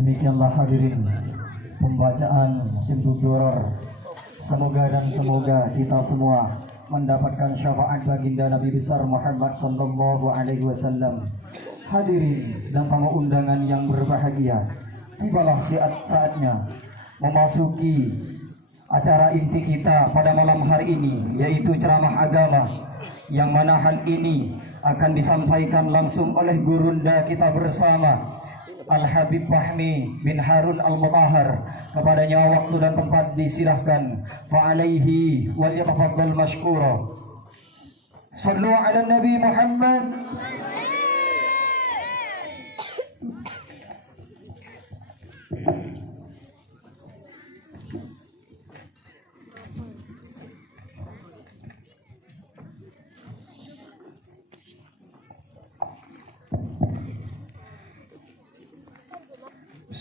Demikianlah hadirin pembacaan Simtud Duror. Semoga kita semua mendapatkan syafaat baginda Nabi besar Muhammad sallallahu alaihi wasallam. Hadirin dan tamu undangan yang berbahagia, tibalah saatnya memasuki acara inti kita pada malam hari ini, yaitu ceramah agama, yang mana hal ini akan disampaikan langsung oleh gurunda kita bersama, Al-Habib Fahmi bin Harun Al-Mutahhar. Kepadanya waktu dan tempat disilahkan. Fa'alaihi wal yatafaddal mashkura. Sallu ala Nabi Muhammad.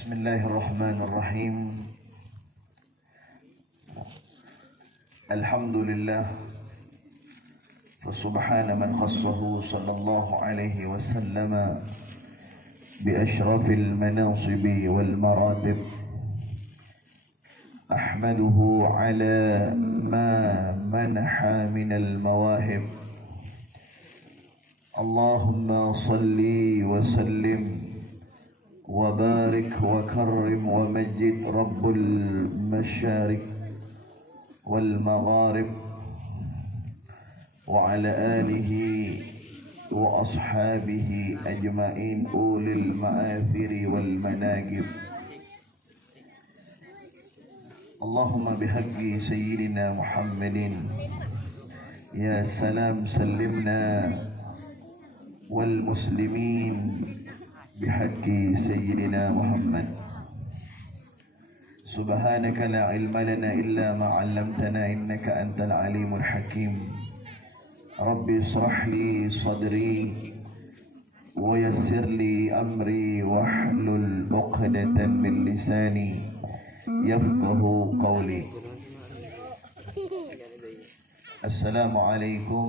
Bismillahirrahmanirrahim. Alhamdulillah. Fasubhana man khassahu sallallahu alaihi wasallam bi ashrafil manasib wal maratib. Ahmaduhu ala ma manaha min al mawahib. Allahumma salli wa sallim وبارك وكرم ومجد رب المشارق والمغارب وعلى آله وأصحابه أجمعين أولي المآثر والمناقب. اللهم بحق سيدنا محمد يا سلام سلمنا والمسلمين بحق سيدنا محمد. سبحانك لا علم لنا إلا ما علمتنا إنك أنت العليم الحكيم. ربي اشرح لي صدري ويسر لي أمري واحلل عقدة من لساني يفقه قولي. السلام عليكم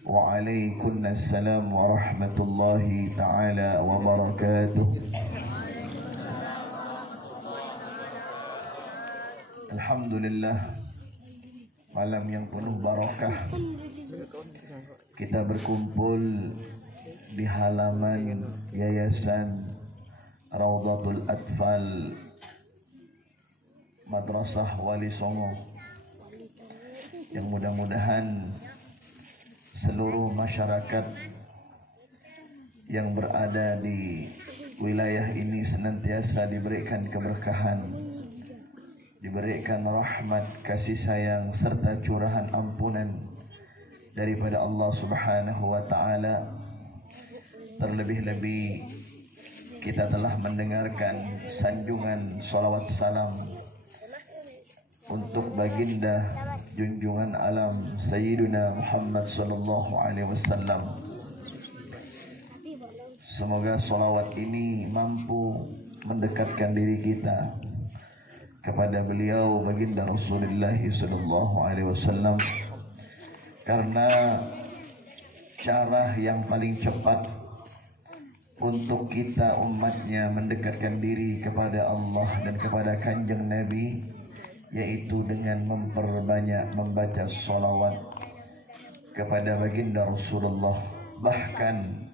Waalaikumsalam warahmatullahi ta'ala wabarakatuh. Alhamdulillah, malam yang penuh barakah. Kita berkumpul di halaman Yayasan Raudhatul Atfal Madrasah Wali Songo, yang mudah-mudahan seluruh masyarakat yang berada di wilayah ini senantiasa diberikan keberkahan, diberikan rahmat, kasih sayang serta curahan ampunan daripada Allah Subhanahu wa taala. Terlebih-lebih kita telah mendengarkan sanjungan salawat salam untuk baginda junjungan alam Sayyidina Muhammad sallallahu alaihi wasallam. Semoga salawat ini mampu mendekatkan diri kita kepada beliau baginda Rasulullah sallallahu alaihi wasallam, karena cara yang paling cepat untuk kita umatnya mendekatkan diri kepada Allah dan kepada kanjeng Nabi, yaitu dengan memperbanyak membaca salawat kepada baginda Rasulullah. Bahkan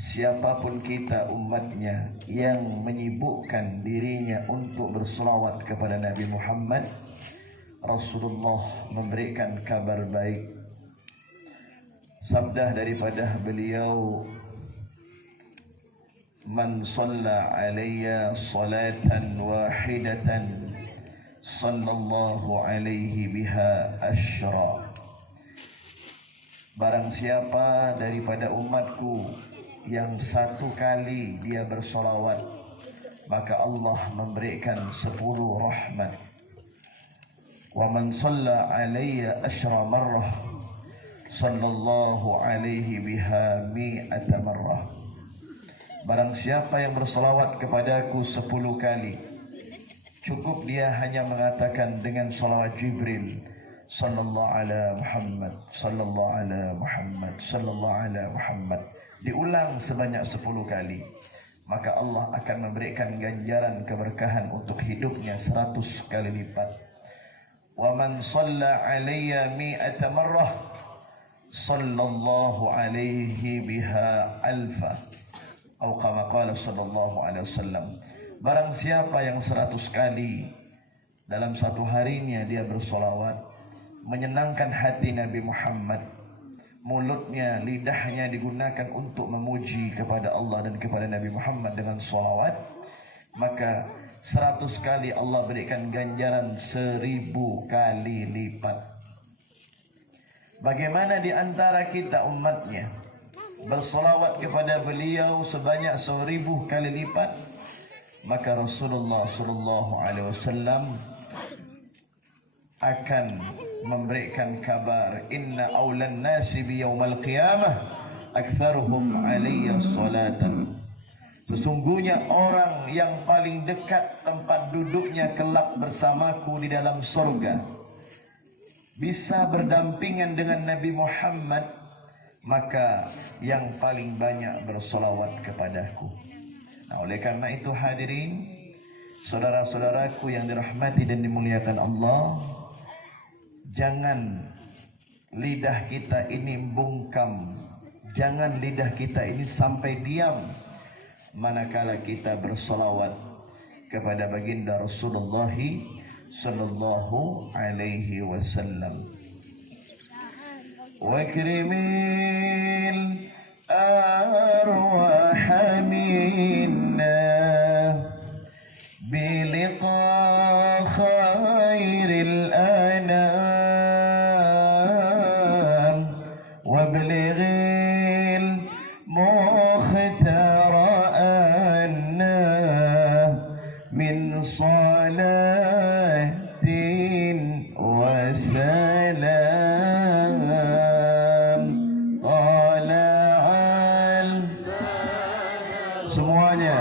siapapun kita umatnya yang menyibukkan dirinya untuk bersalawat kepada Nabi Muhammad, Rasulullah memberikan kabar baik. Sabda daripada beliau, man shalla alayya salatan wahidatan sallallahu alaihi biha asyra. Barang siapa daripada umatku yang satu kali dia bersolawat, maka Allah memberikan 10 rahmat. Wa man shalla alayya asyra marrah sallallahu alaihi biha mi'ata marrah. Barang siapa yang bersolawat kepadaku 10 kali, cukup dia hanya mengatakan dengan salawat Jibril, sallallahu ala Muhammad, sallallahu ala Muhammad, sallallahu ala Muhammad, diulang sebanyak 10 kali, maka Allah akan memberikan ganjaran keberkahan untuk hidupnya 100 kali lipat. Wa man shalla alayya mi'ata marrah sallallahu alaihi biha alfa, atau kama qala sallallahu alaihi wasallam. Barang siapa yang 100 kali dalam satu harinya dia bersolawat, menyenangkan hati Nabi Muhammad, mulutnya, lidahnya digunakan untuk memuji kepada Allah dan kepada Nabi Muhammad dengan solawat, maka 100 kali Allah berikan ganjaran 1000 kali lipat. Bagaimana di antara kita umatnya bersolawat kepada beliau sebanyak 1000 kali lipat? Maka Rasulullah sallallahu alaihi wasallam akan memberikan kabar, inna awlan nasi bi yaumal qiyamah aktsaruhum alayya salatan. Sesungguhnya orang yang paling dekat tempat duduknya kelak bersamaku di dalam surga, bisa berdampingan dengan Nabi Muhammad, maka yang paling banyak bersolawat kepadaku. Nah, oleh karena itu hadirin, saudara-saudaraku yang dirahmati dan dimuliakan Allah, jangan lidah kita ini bungkam, jangan lidah kita ini sampai diam manakala kita bersolawat kepada baginda Rasulullah sallallahu alaihi wasallam. Wa akrimil arwah minna biliqa khairil anam wablighil mukhtar anna min salatin wa salam tala'al. Semuanya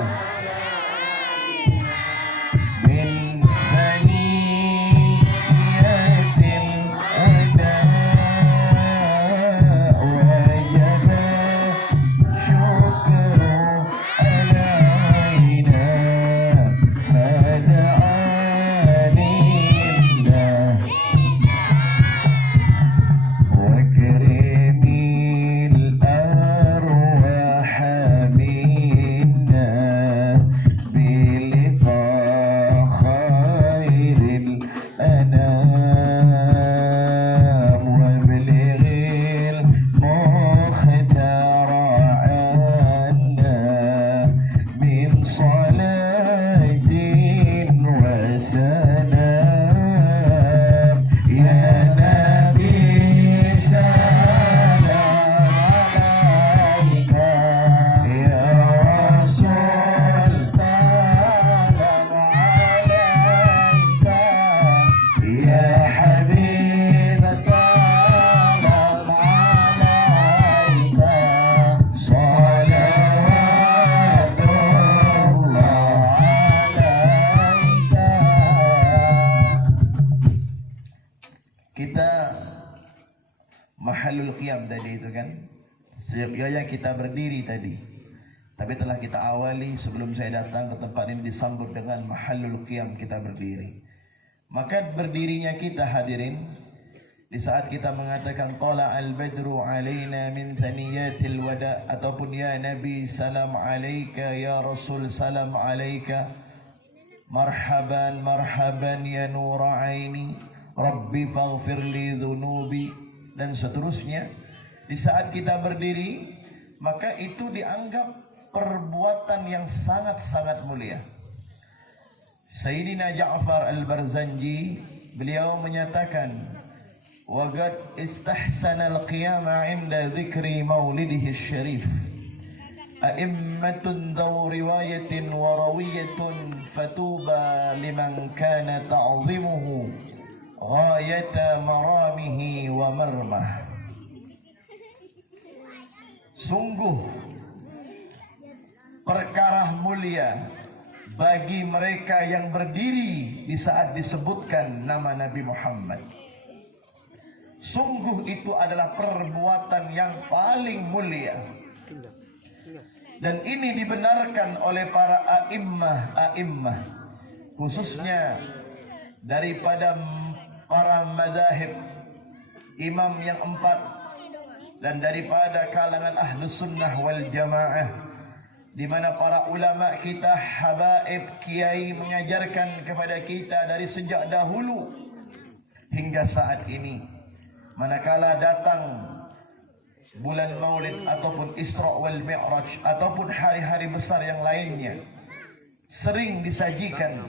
mahalul qiyam tadi itu kan, sejak kita berdiri tadi. Tapi telah kita awali sebelum saya datang ke tempat ini disambut dengan mahalul qiyam, kita berdiri. Maka berdirinya kita hadirin di saat kita mengatakan qala al-badru alaina min thaniyatil wada, ataupun ya Nabi salam alaika, ya Rasul salam alaika, marhaban marhaban ya nur aini, rabbi faghfir li dhunubi, dan seterusnya. Di saat kita berdiri, maka itu dianggap perbuatan yang sangat-sangat mulia. Sayyidina Ja'far al-Barzanji, beliau menyatakan, waqad istahsana al-qiyama 'inda dhikri maulidihi syarif a'immatun daw riwayatin wa rawiyatun fatuba liman kana ta'zimuhu ghayata maramihi wa marmah. Sungguh perkara mulia bagi mereka yang berdiri di saat disebutkan nama Nabi Muhammad. Sungguh itu adalah perbuatan yang paling mulia. Dan ini dibenarkan oleh para a'immah, khususnya daripada para mazahib, imam yang 4, dan daripada kalangan ahlus sunnah wal jamaah, di mana para ulama kita, habaib, kiai mengajarkan kepada kita dari sejak dahulu hingga saat ini, manakala datang bulan Maulid ataupun Isra wal Mi'raj ataupun hari-hari besar yang lainnya, sering disajikan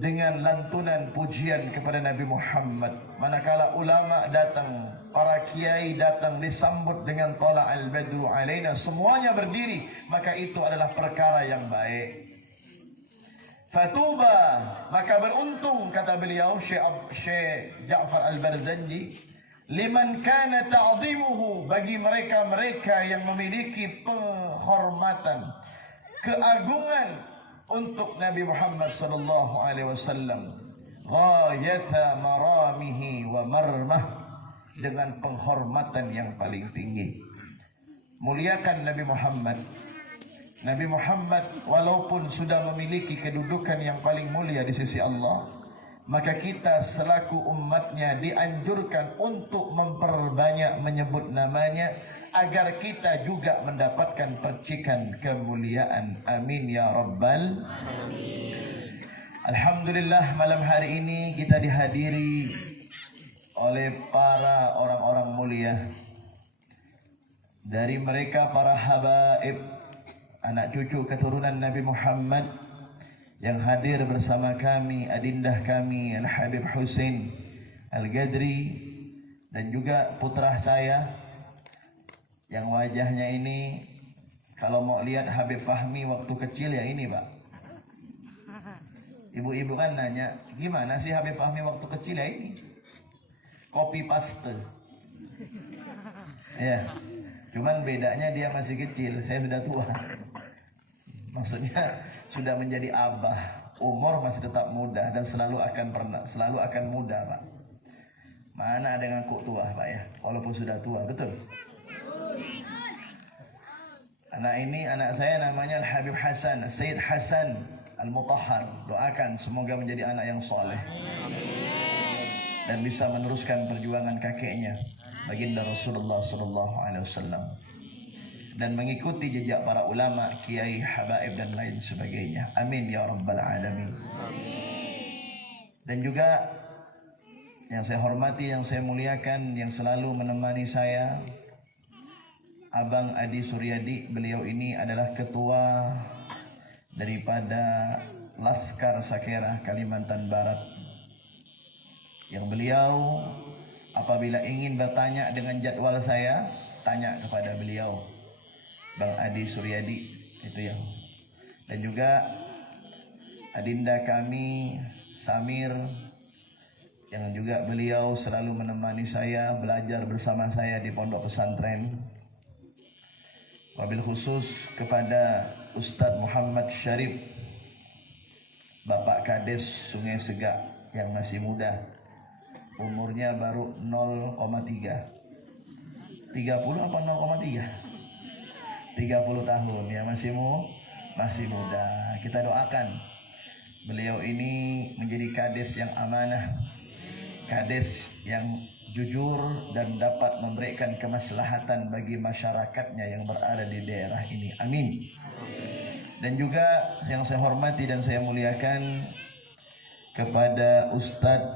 dengan lantunan pujian kepada Nabi Muhammad. Manakala ulama datang, para kiai datang, disambut dengan tala al-badru alaina, semuanya berdiri, maka itu adalah perkara yang baik. Fatuba, maka beruntung, kata beliau Syekh Ja'far Al-Barzanji, liman kana ta'zimuhu, bagi mereka-mereka yang memiliki penghormatan, keagungan untuk Nabi Muhammad sallallahu alaihi wasallam, ghayata maramihi wa marmah, dengan penghormatan yang paling tinggi. Muliakan Nabi Muhammad. Nabi Muhammad walaupun sudah memiliki kedudukan yang paling mulia di sisi Allah, maka kita selaku umatnya dianjurkan untuk memperbanyak menyebut namanya, agar kita juga mendapatkan percikan kemuliaan. Amin ya rabbal alamin. Alhamdulillah, malam hari ini kita dihadiri oleh para orang-orang mulia. Dari mereka para habaib, anak cucu keturunan Nabi Muhammad, yang hadir bersama kami, adindah kami Al-Habib Husain Al-Gadri, dan juga putra saya yang wajahnya ini, kalau mau lihat Habib Fahmi waktu kecil ya ini Pak. Ibu-ibu kan nanya, gimana sih Habib Fahmi waktu kecil ya ini? Copy paste. Ya, cuman bedanya dia masih kecil, saya sudah tua. Maksudnya sudah menjadi abah, umur masih tetap muda dan selalu akan muda Pak. Mana ada yang ngaku tua Pak ya, walaupun sudah tua, betul? Anak ini, anak saya namanya Al-Habib Hasan, Sayyid Hasan Al-Mutahhar. Doakan semoga menjadi anak yang soleh dan bisa meneruskan perjuangan kakeknya, baginda Rasulullah SAW, dan mengikuti jejak para ulama, kiai, habaib dan lain sebagainya. Amin ya rabbal alamin. Dan juga yang saya hormati, yang saya muliakan, yang selalu menemani saya, Abang Adi Suryadi. Beliau ini adalah ketua daripada Laskar Sakera Kalimantan Barat, yang beliau apabila ingin bertanya dengan jadwal saya, tanya kepada beliau, Bang Adi Suryadi itu ya. Dan juga adinda kami Samir, yang juga beliau selalu menemani saya, belajar bersama saya di pondok pesantren. Wabil khusus kepada Ustadz Muhammad Syarif, Bapak Kades Sungai Segak, yang masih muda, umurnya baru 0,3, 30 apa 0,3? 30 tahun ya, masih muda. Kita doakan beliau ini menjadi kades yang amanah, kades yang jujur dan dapat memberikan kemaslahatan bagi masyarakatnya yang berada di daerah ini. Amin. Dan juga yang saya hormati dan saya muliakan kepada Ustadz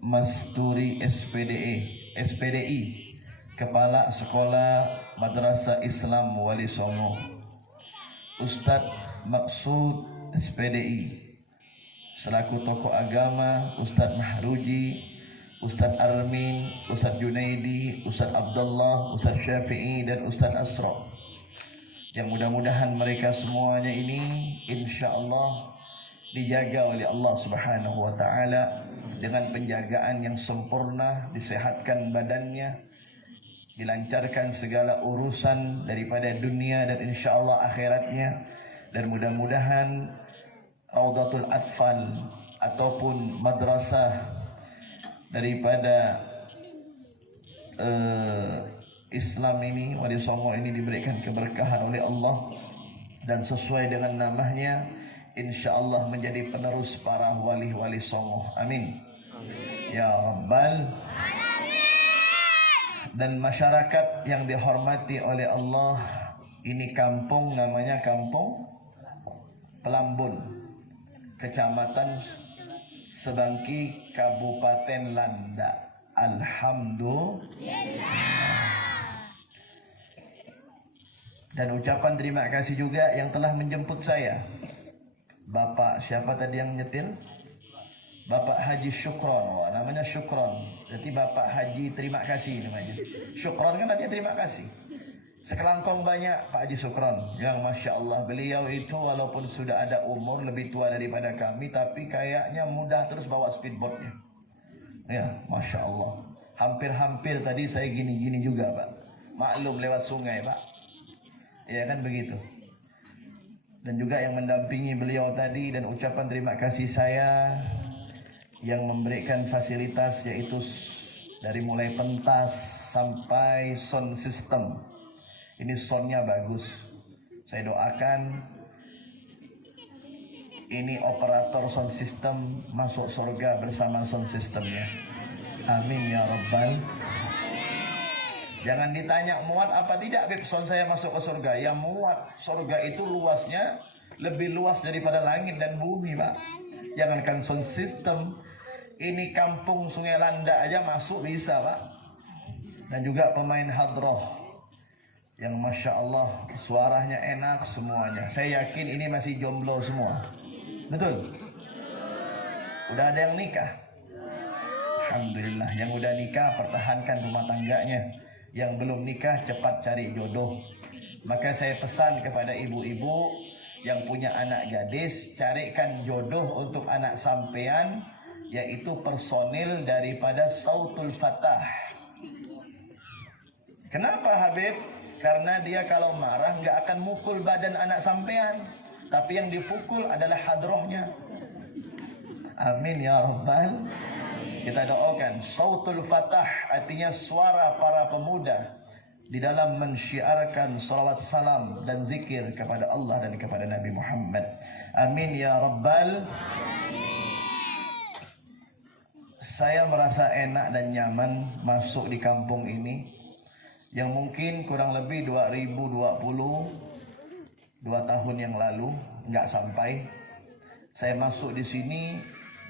Masturi SPDI, Kepala Sekolah Madrasah Islam Wali Songo, Ustadz Maksud SPDI, selaku tokoh agama Ustadz Mahruji, Ustadz Armin, Ustadz Junaidi, Ustadz Abdullah, Ustadz Syafi'i, dan Ustadz Asro, yang mudah-mudahan mereka semuanya ini insya Allah dijaga oleh Allah Subhanahu wa Ta'ala dengan penjagaan yang sempurna, disehatkan badannya, dilancarkan segala urusan daripada dunia dan insya Allah akhiratnya, dan mudah-mudahan Raudatul Atfal ataupun madrasah daripada Islam ini, Wali Songo ini diberikan keberkahan oleh Allah dan sesuai dengan namanya, insya Allah menjadi penerus para wali-wali Songo. Amin. Ya Rabbal. Dan masyarakat yang dihormati oleh Allah, ini kampung namanya Kampung Pelambun, Kecamatan Sebangki, Kabupaten Landa. Alhamdulillah. Dan ucapan terima kasih juga yang telah menjemput saya. Bapak siapa tadi yang nyetir? Bapak Haji Syukron. Wah, namanya Syukron. Jadi Bapak Haji terima kasih namanya. Syukron kan artinya terima kasih. Sekelangkong banyak Pak Haji Syukron. Yang Masya Allah, beliau itu walaupun sudah ada umur lebih tua daripada kami, tapi kayaknya mudah terus bawa speedboatnya. Ya, Masya Allah. Hampir-hampir tadi saya gini-gini juga Pak. Maklum lewat sungai Pak. Ya kan begitu. Dan juga yang mendampingi beliau tadi, dan ucapan terima kasih saya yang memberikan fasilitas, yaitu dari mulai pentas sampai sound system. Ini soundnya bagus. Saya doakan ini operator sound system masuk surga bersama sound systemnya. Amin ya Rabbal. Jangan ditanya muat apa tidak Beb sound saya masuk ke surga. Ya muat. Surga itu luasnya lebih luas daripada langit dan bumi Pak. Jangankan sound system, ini kampung Sungai Landa aja masuk bisa Pak. Dan juga pemain hadroh yang Masya Allah suaranya enak semuanya. Saya yakin ini masih jomblo semua. Betul? Udah ada yang nikah? Alhamdulillah. Yang udah nikah pertahankan rumah tangganya. Yang belum nikah cepat cari jodoh. Maka saya pesan kepada ibu-ibu yang punya anak gadis, carikan jodoh untuk anak sampean, yaitu personil daripada Sautul Fatah. Kenapa Habib? Karena dia kalau marah nggak akan mukul badan anak sampean, tapi yang dipukul adalah hadrohnya. Amin ya Rabbal. Kita doakan Sautul Fatah, artinya suara para pemuda di dalam mensyiarkan salawat salam dan zikir kepada Allah dan kepada Nabi Muhammad. Amin ya Rabbal. Saya merasa enak dan nyaman masuk di kampung ini yang mungkin kurang lebih 2020, 2 tahun yang lalu, nggak sampai. Saya masuk di sini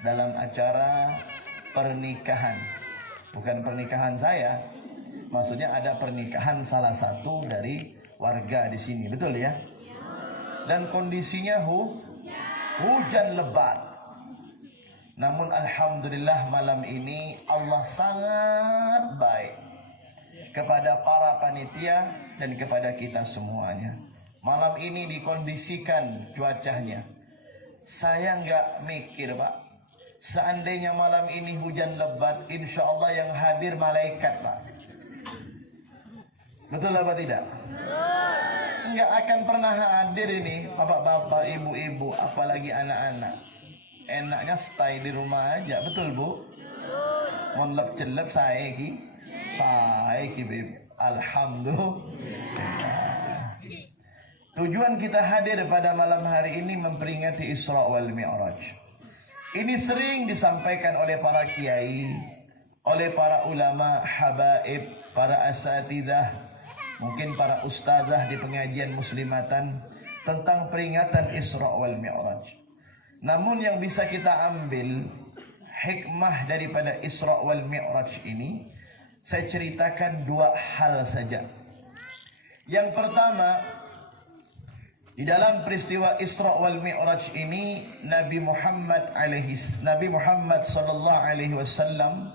dalam acara pernikahan. Bukan pernikahan saya, maksudnya ada pernikahan salah satu dari warga di sini, betul ya? Dan kondisinya hujan lebat. Namun alhamdulillah malam ini Allah sangat baik kepada para panitia dan kepada kita semuanya. Malam ini dikondisikan cuacanya. Saya nggak mikir Pak, seandainya malam ini hujan lebat, insya Allah yang hadir malaikat Pak. Betul apa tidak? Enggak akan pernah hadir ini bapak-bapak, ibu-ibu, apalagi anak-anak. Enaknya stay di rumah aja, betul Bu? Monlep celep saya ki Beb. Alhamdulillah. Tujuan kita hadir pada malam hari ini memperingati Isra wal Mi'raj. Ini sering disampaikan oleh para kiai, oleh para ulama, habaib, para asatidzah, mungkin para ustazah di pengajian muslimatan tentang peringatan Isra wal Mi'raj. Namun yang bisa kita ambil hikmah daripada Isra wal Mi'raj ini, saya ceritakan 2 hal saja. Yang pertama, di dalam peristiwa Isra wal Mi'raj ini Nabi Muhammad sallallahu alaihi wasallam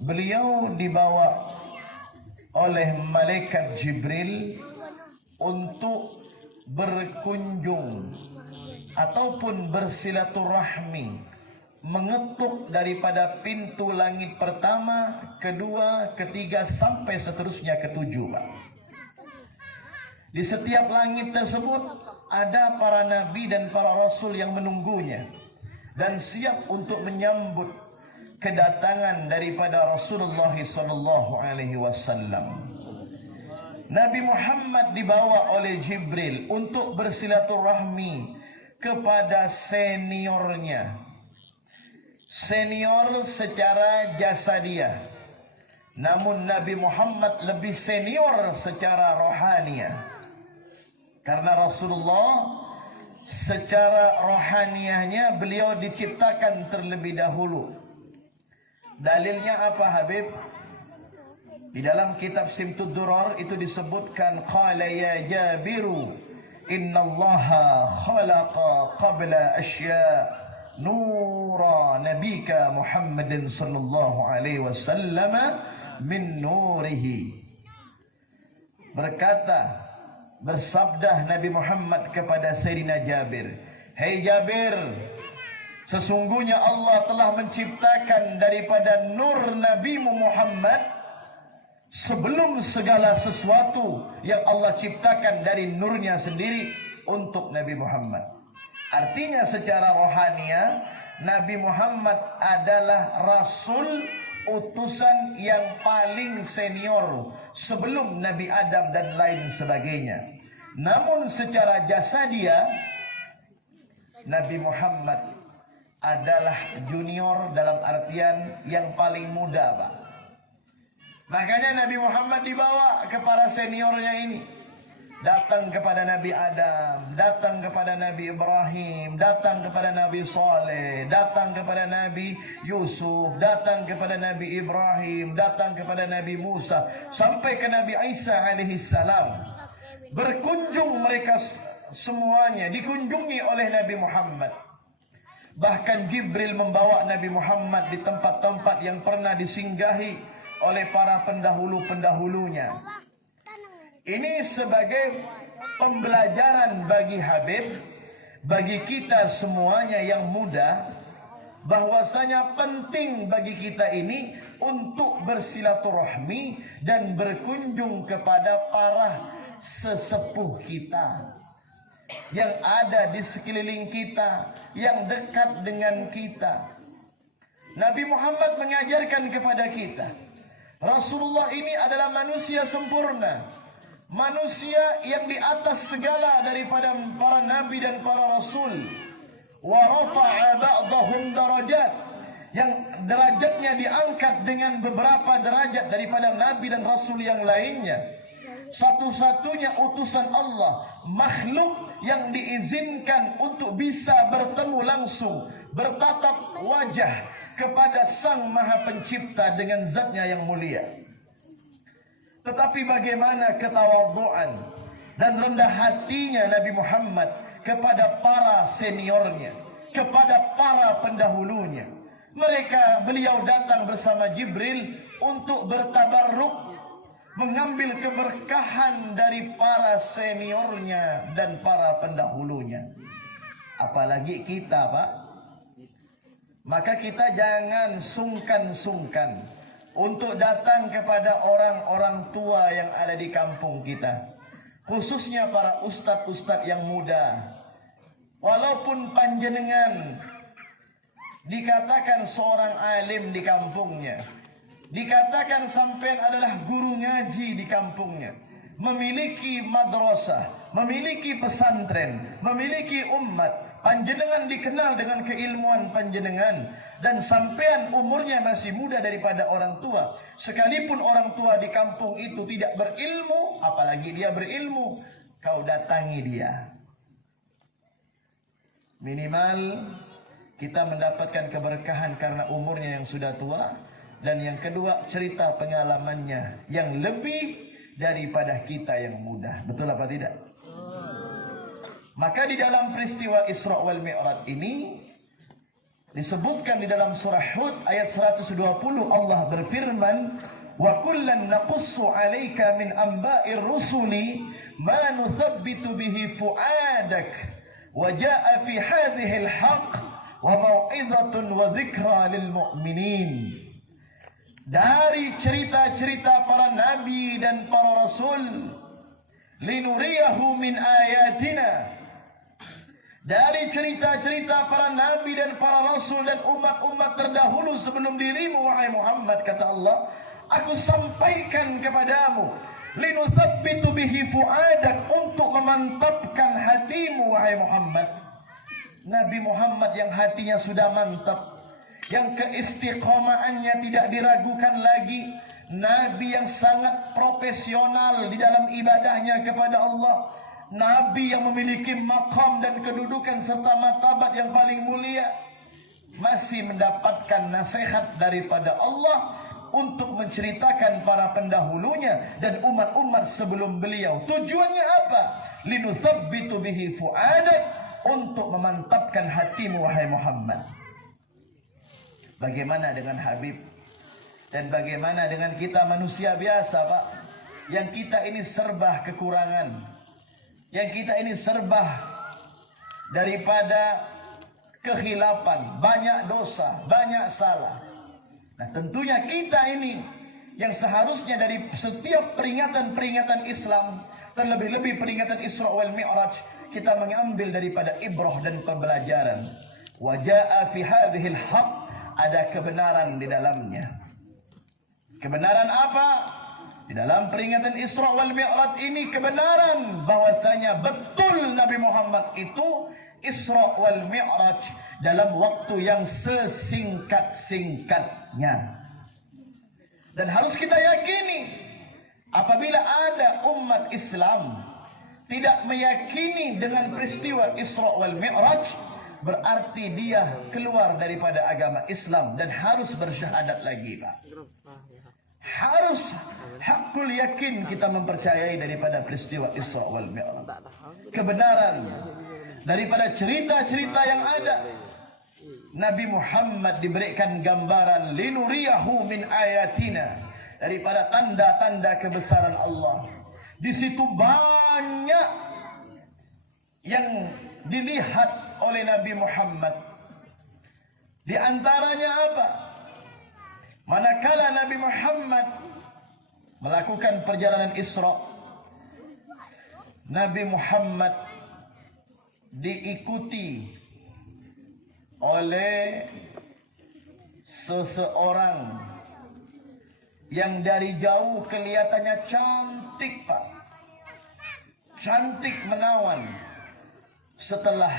beliau dibawa oleh malaikat Jibril untuk berkunjung ataupun bersilaturahmi, mengetuk daripada pintu langit pertama, kedua, ketiga sampai seterusnya ke-7 Pak. Di setiap langit tersebut ada para nabi dan para rasul yang menunggunya dan siap untuk menyambut kedatangan daripada Rasulullah sallallahu alaihi wasallam. Nabi Muhammad dibawa oleh Jibril untuk bersilaturahmi kepada seniornya. Senior secara jasadiah, namun Nabi Muhammad lebih senior secara rohaniah. Karena Rasulullah secara rohaniahnya beliau diciptakan terlebih dahulu. Dalilnya apa Habib? Di dalam kitab Simtud Durar itu disebutkan, qala ya Jabiru innallaha khalaqa qabla asya nura nabika Muhammadin sallallahu alaihi wasallam min nurihi. Bersabda Nabi Muhammad kepada Sayyidina Jabir, "Hei Jabir, sesungguhnya Allah telah menciptakan daripada nur Nabimu Muhammad sebelum segala sesuatu yang Allah ciptakan dari nurnya sendiri untuk Nabi Muhammad." Artinya secara rohaniah Nabi Muhammad adalah Rasul, utusan yang paling senior sebelum Nabi Adam dan lain sebagainya. Namun secara jasadiah Nabi Muhammad adalah junior dalam artian yang paling muda, Pak. Makanya Nabi Muhammad dibawa ke para seniornya ini. Datang kepada Nabi Adam, datang kepada Nabi Ibrahim, datang kepada Nabi Saleh, datang kepada Nabi Yusuf, datang kepada Nabi Ibrahim, datang kepada Nabi Musa, sampai ke Nabi Isa alaihi salam. Berkunjung mereka semuanya, dikunjungi oleh Nabi Muhammad. Bahkan Jibril membawa Nabi Muhammad di tempat-tempat yang pernah disinggahi oleh para pendahulu-pendahulunya. Ini sebagai pembelajaran bagi Habib, bagi kita semuanya yang muda, bahwasanya penting bagi kita ini untuk bersilaturahmi dan berkunjung kepada para sesepuh kita yang ada di sekeliling kita, yang dekat dengan kita. Nabi Muhammad mengajarkan kepada kita, Rasulullah ini adalah manusia sempurna, manusia yang di atas segala daripada para nabi dan para rasul. Wa rafa'a ba'dahum darajat, yang derajatnya diangkat dengan beberapa derajat daripada nabi dan rasul yang lainnya. Satu-satunya utusan Allah, makhluk yang diizinkan untuk bisa bertemu langsung, bertatap wajah kepada Sang Maha Pencipta dengan zatnya yang mulia. Tetapi bagaimana ketawadhuan dan rendah hatinya Nabi Muhammad kepada para seniornya, kepada para pendahulunya. Beliau datang bersama Jibril untuk bertabarruk, mengambil keberkahan dari para seniornya dan para pendahulunya. Apalagi kita, Pak. Maka kita jangan sungkan-sungkan untuk datang kepada orang-orang tua yang ada di kampung kita, khususnya para ustadz-ustadz yang muda. Walaupun panjenengan dikatakan seorang alim di kampungnya, dikatakan sampean adalah guru ngaji di kampungnya, memiliki madrasah, memiliki pesantren, memiliki umat, panjenengan dikenal dengan keilmuan panjenengan, dan sampean umurnya masih muda daripada orang tua. Sekalipun orang tua di kampung itu tidak berilmu, apalagi dia berilmu, kau datangi dia. Minimal kita mendapatkan keberkahan karena umurnya yang sudah tua. Dan yang kedua, cerita pengalamannya yang lebih daripada kita yang muda. Betul apa tidak? Maka di dalam peristiwa Isra wal Mi'raj ini disebutkan di dalam surah Hud ayat 120, Allah berfirman, "Wa kullan naqussu 'alaika min amba'ir rusuli ma nuthabbitu bihi fu'adak wa jaa'a fi hadhihi al-haqq wa mau'izatun wa dzikra lil mu'minin." Dari cerita-cerita para nabi dan para rasul, linuriyahu min ayatina, dari cerita-cerita para nabi dan para rasul dan umat-umat terdahulu sebelum dirimu, wahai Muhammad, kata Allah, aku sampaikan kepadamu linuthabbitu bihi fuadak, untuk memantapkan hatimu wahai Muhammad. Nabi Muhammad yang hatinya sudah mantap, yang keistiqomahannya tidak diragukan lagi, Nabi yang sangat profesional di dalam ibadahnya kepada Allah, Nabi yang memiliki maqam dan kedudukan serta martabat yang paling mulia, masih mendapatkan nasihat daripada Allah untuk menceritakan para pendahulunya dan umat-umat sebelum beliau. Tujuannya apa? Linuthabbitu bihi fuadak, untuk memantapkan hatimu wahai Muhammad. Bagaimana dengan Habib? Dan bagaimana dengan kita manusia biasa, Pak? Yang kita ini serba kekurangan, yang kita ini serba daripada kekhilafan, banyak dosa, banyak salah. Nah, tentunya kita ini yang seharusnya dari setiap peringatan-peringatan Islam, terlebih-lebih peringatan Isra wal Mi'raj, kita mengambil daripada ibrah dan pembelajaran. Wa jaa fi hadhil haqq, ada kebenaran di dalamnya. Kebenaran apa? Di dalam peringatan Isra wal Mi'raj ini kebenaran bahwasanya betul Nabi Muhammad itu Isra wal Mi'raj dalam waktu yang sesingkat-singkatnya. Dan harus kita yakini, apabila ada umat Islam tidak meyakini dengan peristiwa Isra wal Mi'raj, berarti dia keluar daripada agama Islam dan harus bersyahadat lagi, Pak. Harus hakul yakin kita mempercayai daripada peristiwa Isra wal Mi'raj, kebenaran daripada cerita-cerita yang ada. Nabi Muhammad diberikan gambaran linuriyahu min ayatina, daripada tanda-tanda kebesaran Allah. Di situ banyak yang dilihat oleh Nabi Muhammad. Di antaranya apa? Manakala Nabi Muhammad melakukan perjalanan Isra, Nabi Muhammad diikuti oleh seseorang yang dari jauh kelihatannya cantik, Pak. Cantik menawan. Setelah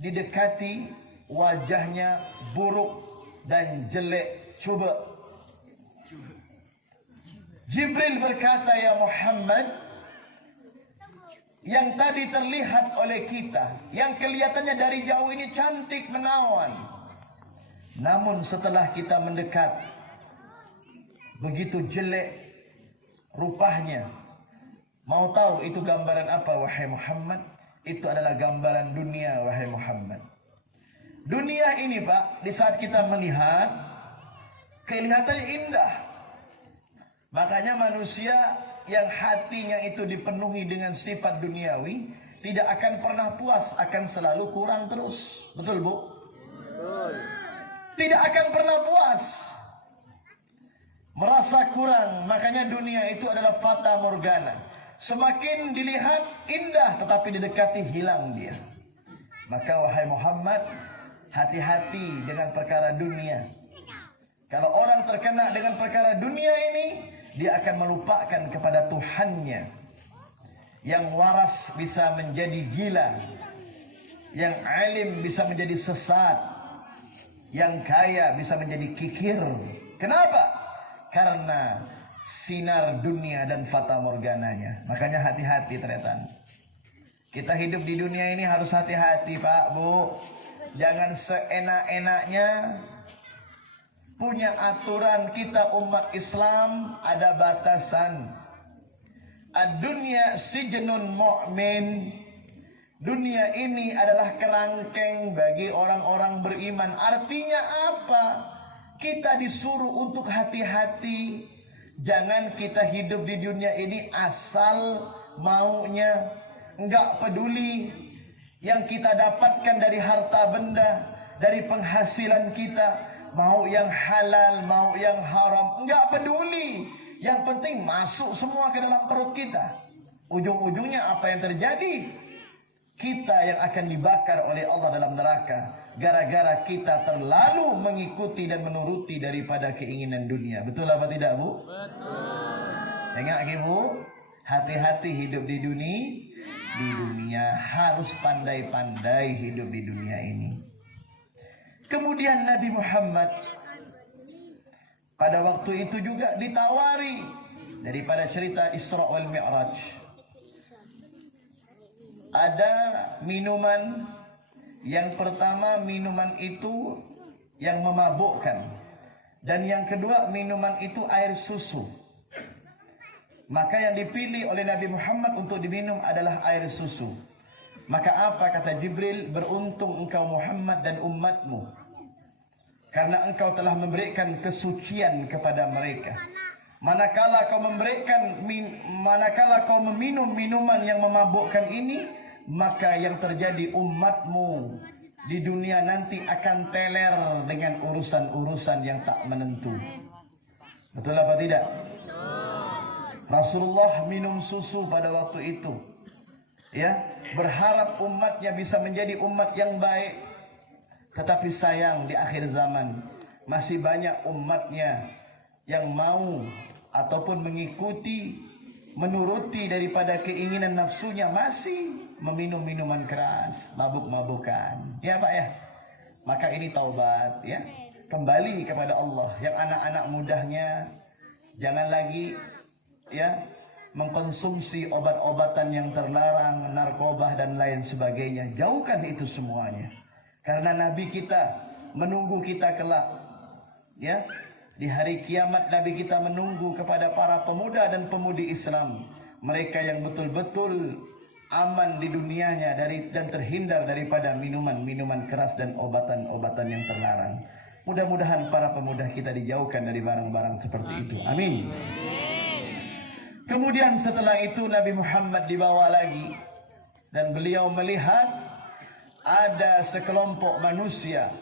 didekati, wajahnya buruk dan jelek. Coba. Jibril berkata, ya Muhammad, yang tadi terlihat oleh kita, yang kelihatannya dari jauh ini cantik menawan, namun setelah kita mendekat, begitu jelek rupanya. Mau tahu itu gambaran apa wahai Muhammad? Itu adalah gambaran dunia wahai Muhammad. Dunia ini, Pak, di saat kita melihat, kelihatannya indah. Makanya manusia yang hatinya itu dipenuhi dengan sifat duniawi tidak akan pernah puas, akan selalu kurang terus. Betul, Bu? Betul. Tidak akan pernah puas, merasa kurang. Makanya dunia itu adalah fata morgana. Semakin dilihat indah, tetapi didekati hilang dia. Maka wahai Muhammad, hati-hati dengan perkara dunia. Kalau orang terkena dengan perkara dunia ini, dia akan melupakan kepada Tuhannya. Yang waras bisa menjadi gila, yang alim bisa menjadi sesat, yang kaya bisa menjadi kikir. Kenapa? Karena sinar dunia dan fata morgananya. Makanya hati-hati tretan. Kita hidup di dunia ini harus hati-hati, Pak, Bu. Jangan seenak-enaknya. Punya aturan kita umat Islam, ada batasan. Ad-dunya sijnun mu'min. Dunia ini adalah kerangkeng bagi orang-orang beriman. Artinya apa? Kita disuruh untuk hati-hati. Jangan kita hidup di dunia ini asal maunya, enggak peduli yang kita dapatkan dari harta benda, dari penghasilan kita, mau yang halal, mau yang haram, enggak peduli. Yang penting masuk semua ke dalam perut kita. Ujung-ujungnya apa yang terjadi? Kita yang akan dibakar oleh Allah dalam neraka, gara-gara kita terlalu mengikuti dan menuruti daripada keinginan dunia. Betul apa tidak, Bu? Betul. Ingat ibu, hati-hati hidup di dunia, harus pandai-pandai hidup di dunia ini. Kemudian Nabi Muhammad pada waktu itu juga ditawari daripada cerita Isra wal Mi'raj. Ada minuman, yang pertama minuman itu yang memabukkan, dan yang kedua minuman itu air susu. Maka yang dipilih oleh Nabi Muhammad untuk diminum adalah air susu. Maka apa kata Jibril? Beruntung engkau Muhammad dan umatmu, karena engkau telah memberikan kesucian kepada mereka. Manakala kau meminum minuman yang memabukkan ini, maka yang terjadi umatmu di dunia nanti akan teler dengan urusan-urusan yang tak menentu. Betul apa tidak? Rasulullah minum susu pada waktu itu, ya, berharap umatnya bisa menjadi umat yang baik. Tetapi sayang, di akhir zaman masih banyak umatnya yang mau ataupun mengikuti, menuruti daripada keinginan nafsunya, masih meminum minuman keras, mabuk-mabukan. Ya Pak ya. Maka ini taubat ya. Kembali kepada Allah. Yang anak-anak mudahnya jangan lagi ya mengkonsumsi obat-obatan yang terlarang, narkoba dan lain sebagainya. Jauhkan itu semuanya. Karena Nabi kita menunggu kita kelak, ya, di hari kiamat Nabi kita menunggu kepada para pemuda dan pemudi Islam, mereka yang betul-betul aman di dunianya dan terhindar daripada minuman-minuman keras dan obatan-obatan yang terlarang. Mudah-mudahan para pemuda kita dijauhkan dari barang-barang seperti itu. Amin. Kemudian setelah itu Nabi Muhammad dibawa lagi, dan beliau melihat ada sekelompok manusia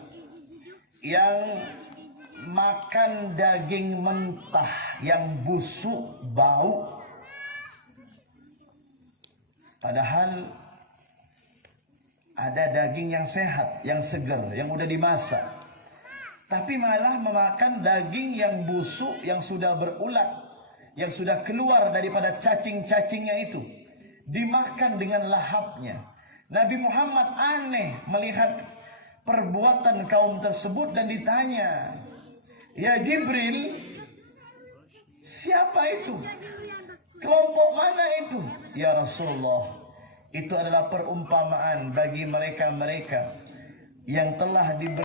yang makan daging mentah yang busuk, bau. Padahal ada daging yang sehat, yang segar, yang udah dimasak. Tapi malah memakan daging yang busuk, yang sudah berulat, yang sudah keluar daripada cacing-cacingnya itu, dimakan dengan lahapnya. Nabi Muhammad aneh melihat perbuatan kaum tersebut dan ditanya, "Ya Jibril, siapa itu? Kelompok mana itu?" "Ya Rasulullah, itu adalah perumpamaan bagi mereka-mereka yang telah diberi